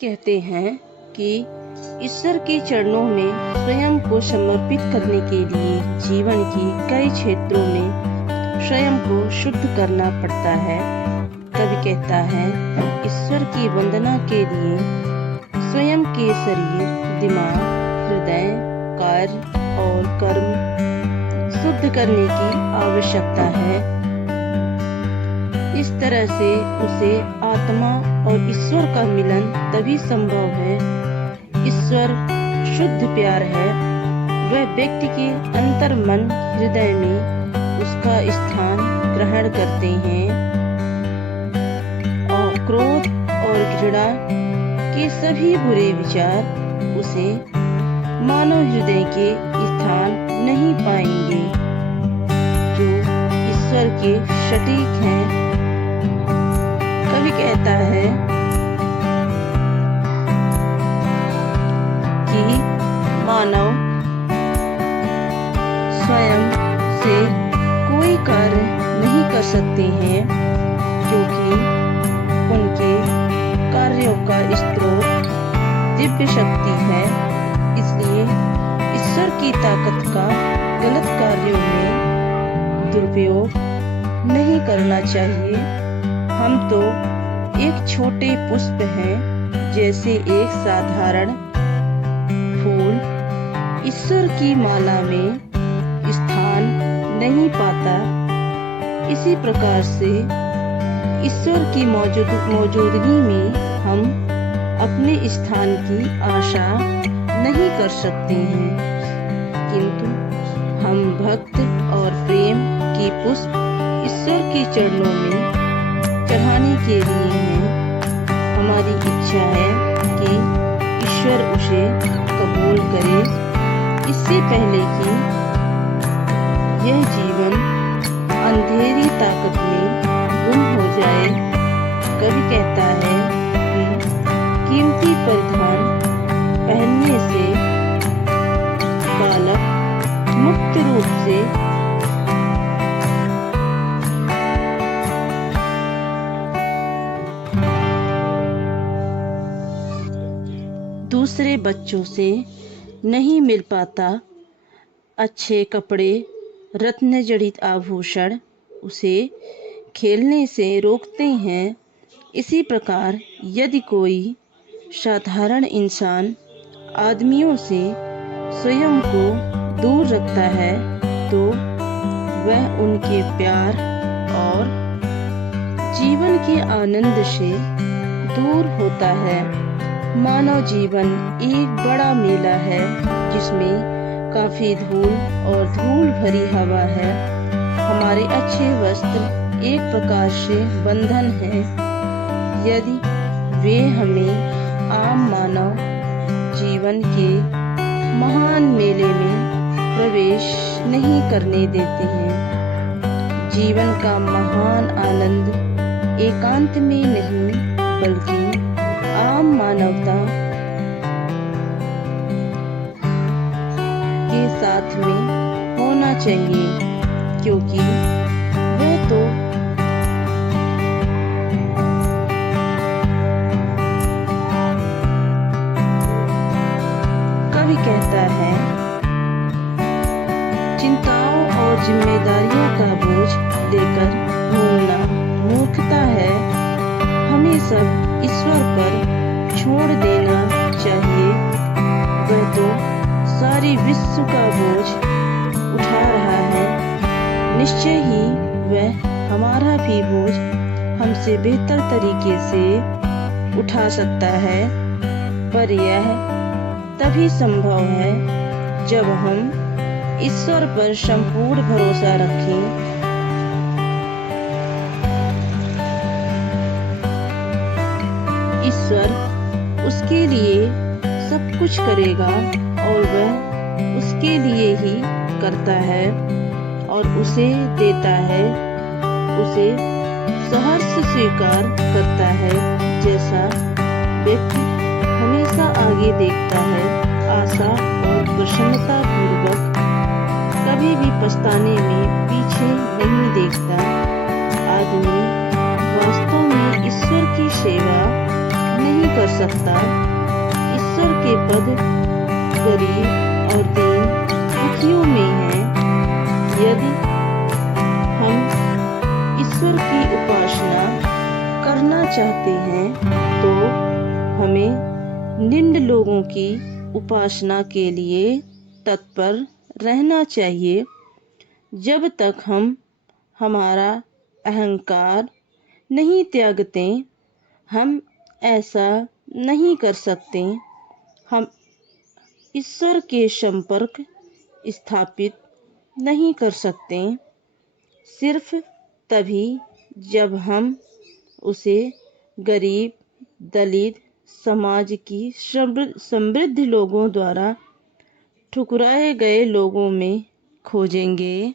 कहते हैं कि ईश्वर के चरणों में स्वयं को समर्पित करने के लिए जीवन की कई क्षेत्रों में स्वयं को शुद्ध करना पड़ता है। कवि कहता है, ईश्वर की वंदना के लिए स्वयं के शरीर, दिमाग, हृदय, कार्य और कर्म शुद्ध करने की आवश्यकता है। इस तरह से उसे आत्मा और ईश्वर का मिलन तभी संभव है। ईश्वर शुद्ध प्यार है। वह व्यक्ति के अंतर मन हृदय में उसका स्थान ग्रहण करते हैं और क्रोध और घृणा के सभी बुरे विचार उसे मानव हृदय के स्थान नहीं पाएंगे जो ईश्वर के सटीक हैं। कवि कहता है कि मानव स्वयं से कोई कार्य नहीं कर सकते हैं क्योंकि उनके कार्यों का स्रोत दिव्य शक्ति है। इसलिए ईश्वर की ताकत का गलत कार्यों में दुरुपयोग नहीं करना चाहिए। हम तो एक छोटे पुष्प हैं, जैसे एक साधारण फूल ईश्वर की माला में स्थान नहीं पाता। इसी प्रकार से ईश्वर की मौजूदगी में हम अपने स्थान की आशा नहीं कर सकते हैं, किंतु हम भक्त और प्रेम की पुष्प ईश्वर के चरणों में चढ़ाने के लिए हैं। हमारी इच्छा है कि ईश्वर उसे कबूल करे इससे पहले कि यह जीवन अंधेरी ताकत में गुम हो जाए। कवि कहता है कि कीमती परिधान पहनने से बालक मुक्त रूप से दूसरे बच्चों से नहीं मिल पाता। अच्छे कपड़े, रत्न जड़ित आभूषण उसे खेलने से रोकते हैं। इसी प्रकार यदि कोई साधारण इंसान आदमियों से स्वयं को दूर रखता है तो वह उनके प्यार और जीवन के आनंद से दूर होता है। मानव जीवन एक बड़ा मेला है जिसमें काफी धूल और धूल भरी हवा है। हमारे अच्छे वस्त्र एक प्रकार से बंधन है। यदि वे हमें आम मानव जीवन के महान मेले में प्रवेश नहीं करने देते हैं। जीवन का महान आनंद एकांत में नहीं बल्कि आम मानवता के साथ में होना चाहिए, क्योंकि वह तो कवि कहता है, चिंताओं और जिम्मेदारियों का बोझ लेकर घूमना मूर्खता है। हमें सब ईश्वर पर छोड़ देना चाहिए। वह तो सारी विश्व का बोझ उठा रहा है। निश्चय ही वह हमारा भी बोझ हमसे बेहतर तरीके से उठा सकता है, पर यह तभी संभव है जब हम ईश्वर पर संपूर्ण भरोसा रखें। ईश्वर उसके लिए सब कुछ करेगा और वह उसके लिए ही करता है और उसे देता है, उसे सहर्ष स्वीकार करता है। जैसा व्यक्ति हमेशा आगे देखता है, आशा और प्रसन्नता पूर्वक, कभी भी पछताने में पीछे नहीं देखता। आदमी वास्तव में ईश्वर की सेवा नहीं कर सकता। ईश्वर के पद गरीब और दीन दुखियों में है। यदि हम ईश्वर की उपासना करना चाहते हैं तो हमें निम्न लोगों की उपासना के लिए तत्पर रहना चाहिए। जब तक हम हमारा अहंकार नहीं त्यागते, हम ऐसा नहीं कर सकते। हम ईश्वर के संपर्क स्थापित नहीं कर सकते सिर्फ तभी जब हम उसे गरीब, दलित, समाज की समृद्ध लोगों द्वारा ठुकराए गए लोगों में खोजेंगे।